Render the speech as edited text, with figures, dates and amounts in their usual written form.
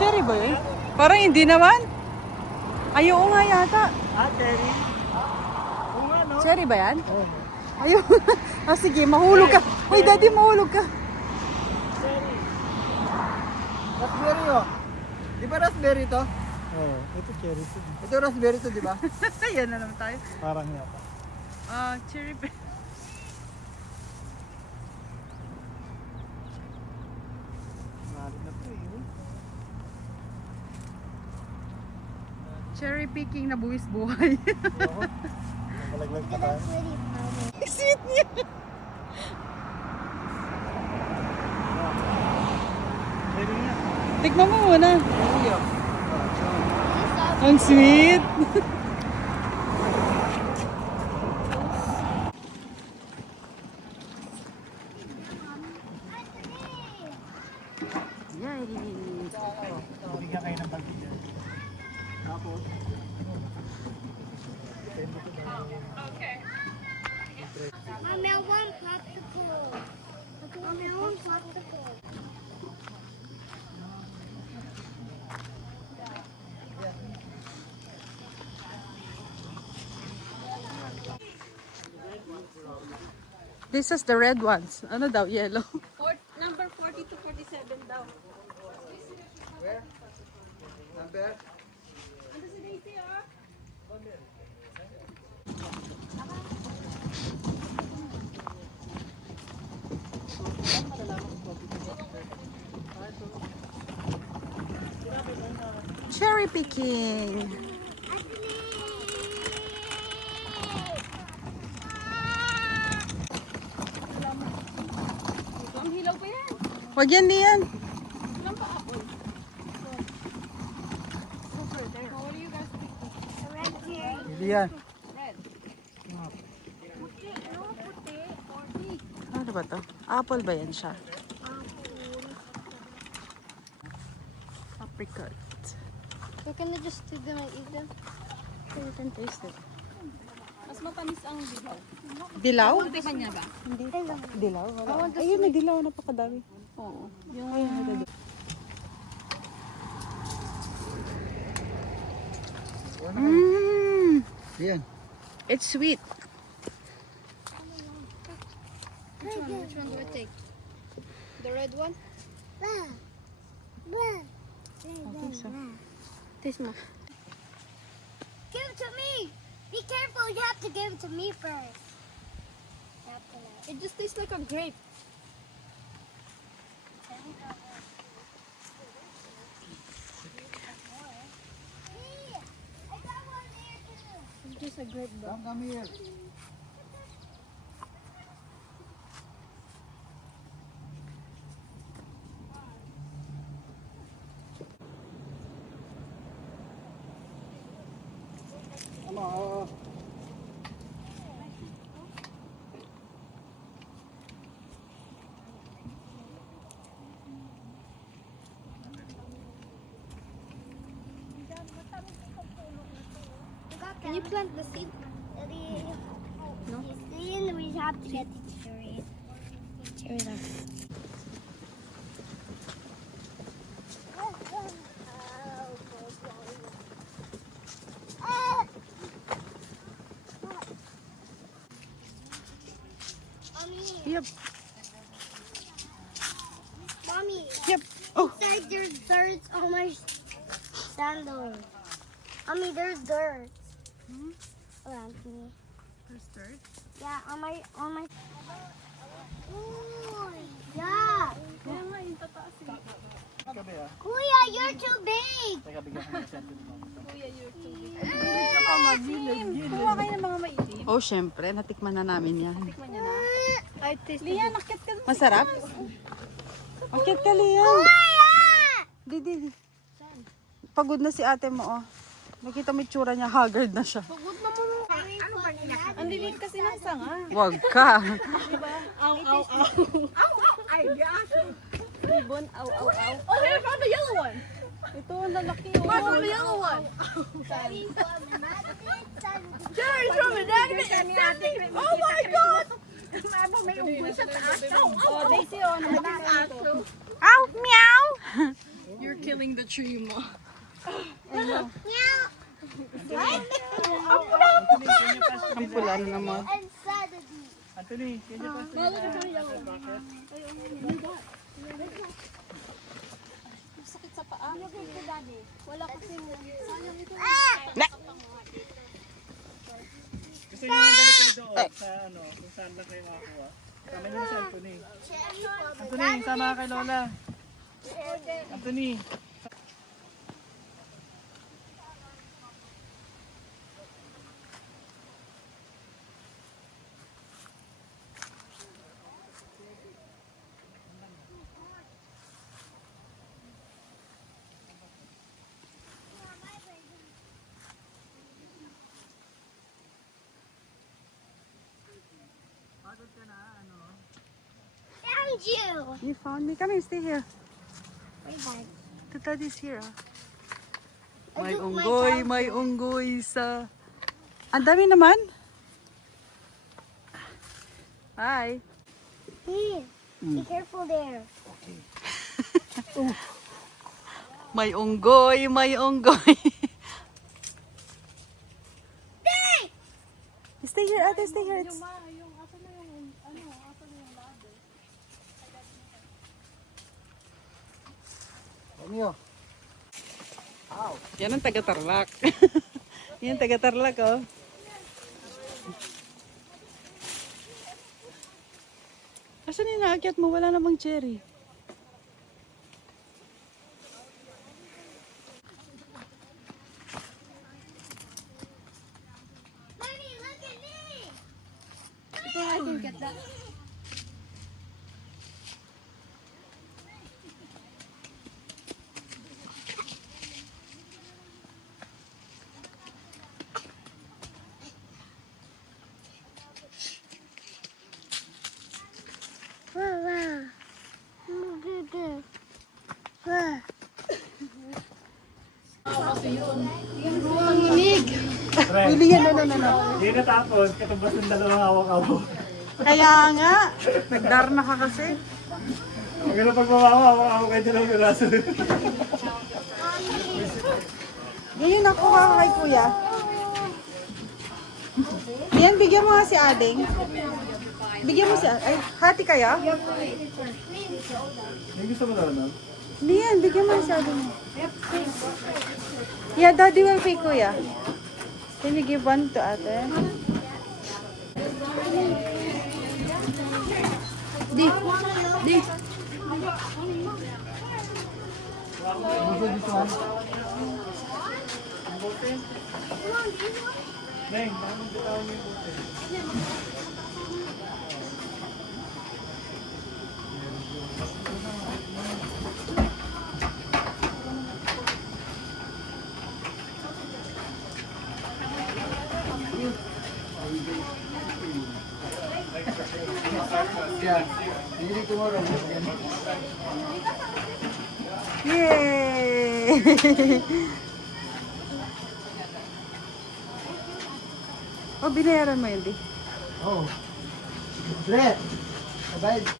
Cherry ba yun? Parang hindi naman. Ay, oo nga yata. Cherry. Oo nga, no? Cherry ba yan? Oo. Ayun. Ah, sige, mahulog ka. Uy, daddy, mahulog ka. Cherry. Raspberry, oh. Di ba raspberry to? Oo, ito cherry to. Ito raspberry to, di ba? Ayan na naman tayo. Parang yata. Ah, cherry ba? Malit na to, eh. Cherry picking na buwis buhay. Oo. Nakalaglag pa tayo. Sweet niya. Cherry nga. Tikman mo muna. Cherry, oh. Ang sweet. Yay. Bigyan kayo ng pagkita. Tapos, Mommy, I want popsicle. Mommy, I want popsicle. This is the red ones. Ano daw? Yellow. Number 40 to 47 daw. where? Number? Ano si Daisy, oh? Cherry picking. Ang hilaw pa yan. Wag yan diyan. Ilang pa apple? Super, there. What do you guys think? The red cherry. Hindi yan. Red. Puti, no? Puti. 40. Ano ba to? Apple ba yan siya? Apricot. We're gonna just do them and eat them. You can taste it. Mas matamis ang dilaw. Dilaw? Tikman niya ba? Dilaw? Wala. Ayun, may dilaw. Napakadami. Oo. Yung ayun, may dilaw. Mmm. Yan. It's sweet. Which one do I take? The red one? Taste mo. Give it to me! Be careful, you have to give it to me first. It just tastes like a grape. It's just a grape though. Come here. Ama, Can you plant the seed? No. Then we have to get the cherry. Cherries are. Yep. Mommy, Yep. Oh. inside there's dirt on my sandal. Mommy, there's dirt around me. There's dirt. Yeah, on my. Ooh, yeah. Kaya nga yung tataas eh. Kabi ah. Kuya, you're too big. Teka, bigyan ko ng sento ni Mama. Kuya, you're too big. Kuha kayo ng mga maitim. Oh, syempre. Natikman na namin yan. Tikman niya na. I taste Lian, nakit ka dun. Masarap? Akit ka, Lian. Didi. Pagod na si ate mo, oh. Nakita mo yung tsura niya, haggard na siya. Pagod na mo. Ano ba nila? Ang lilit kasi ng sanga. Wag ka. Diba? Ow, ow, ow. Ow, ow. Ay, gosh. Ribbon, ow, ow, ow. Oh, there, I found the yellow one. Ito, ang lalaki yun. I found the yellow one. Jerry's from the magnet. Oh my God! May unggoy sa taas. Oh, Daisy, oh, nakataas. Ow, meow. You're killing the tree, Ma. Ang pula na naman. And suddenly. Anthony, can you pass me Ma, look at the yellow one. bucket? Sakit sa paa. Wala kasi sayang ito. Gusto niyo yung balik kayo doon sa ano, kung saan lang kayo makakuha. Sama niyo si Anthony. Anthony, sama ka kay Lola. Anthony. Found you. You found me. Come here, stay here. My bag. The daddy's here. I May took my unggoy, dog. may unggoy sa... Ang dami naman. Hi. Hey, be careful there. May unggoy, may unggoy. Stay here, ate, stay here. It's... Romeo. Yan ang taga-Tarlac. Yan ang taga-Tarlac, oh. Asan yung naakyat mo? Wala namang cherry. Mommy, look at me. I can get that. Wow, wow. Good. Wow. Pili yan, no. Hindi natapos, katubas ng dalawang hawak-hawak. Kaya nga, nagdarna ka kasi. Huwag na pagmamawa-hawak-hawak kayo dalawang piraso. Yan ako kay kuya. Yan, bigyan mo nga si Ading. Bigyan mo si Ay, hati kaya? May gusto mo na nun? Lian, bigyan mo si Ading. Yeah, daddy will pay kuya. Can you give one to ate? Di. Neng, baka magbitawan niyo yung bote. Yeah, maybe tomorrow. Yay! Oh, binayaran mo yun, di? Oh. Brett, abay.